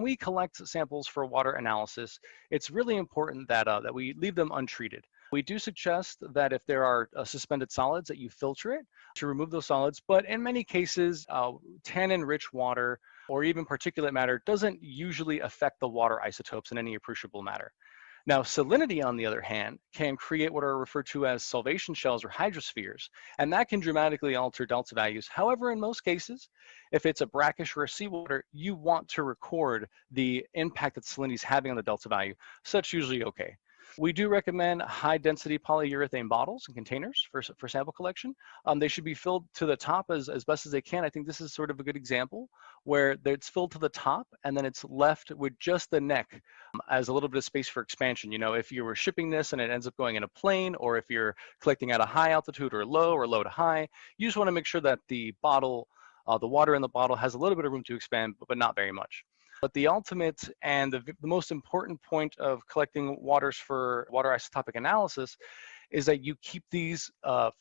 when we collect samples for water analysis, it's really important that, that we leave them untreated. We do suggest that if there are suspended solids that you filter it to remove those solids, but in many cases, tannin-rich water or even particulate matter doesn't usually affect the water isotopes in any appreciable manner. Now, salinity, on the other hand, can create what are referred to as solvation shells or hydrospheres, and that can dramatically alter delta values. However, in most cases, if it's a brackish or a seawater, you want to record the impact that salinity is having on the delta value, so that's usually okay. We do recommend high-density polyurethane bottles and containers for sample collection. They should be filled to the top as best as they can. I think this is sort of a good example where it's filled to the top and then it's left with just the neck as a little bit of space for expansion. You know, if you were shipping this and it ends up going in a plane, or if you're collecting at a high altitude or low to high, you just want to make sure that the bottle, the water in the bottle has a little bit of room to expand, but not very much. But the ultimate and the most important point of collecting waters for water isotopic analysis is that you keep these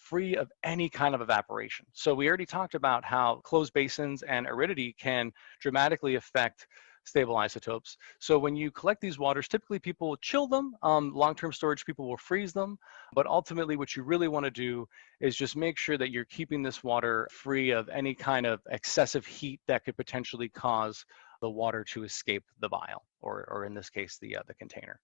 free of any kind of evaporation. So we already talked about how closed basins and aridity can dramatically affect stable isotopes. So when you collect these waters, typically people will chill them. Long-term storage, people will freeze them. But ultimately, what you really want to do is just make sure that you're keeping this water free of any kind of excessive heat that could potentially cause the water to escape the vial, or in this case, the container.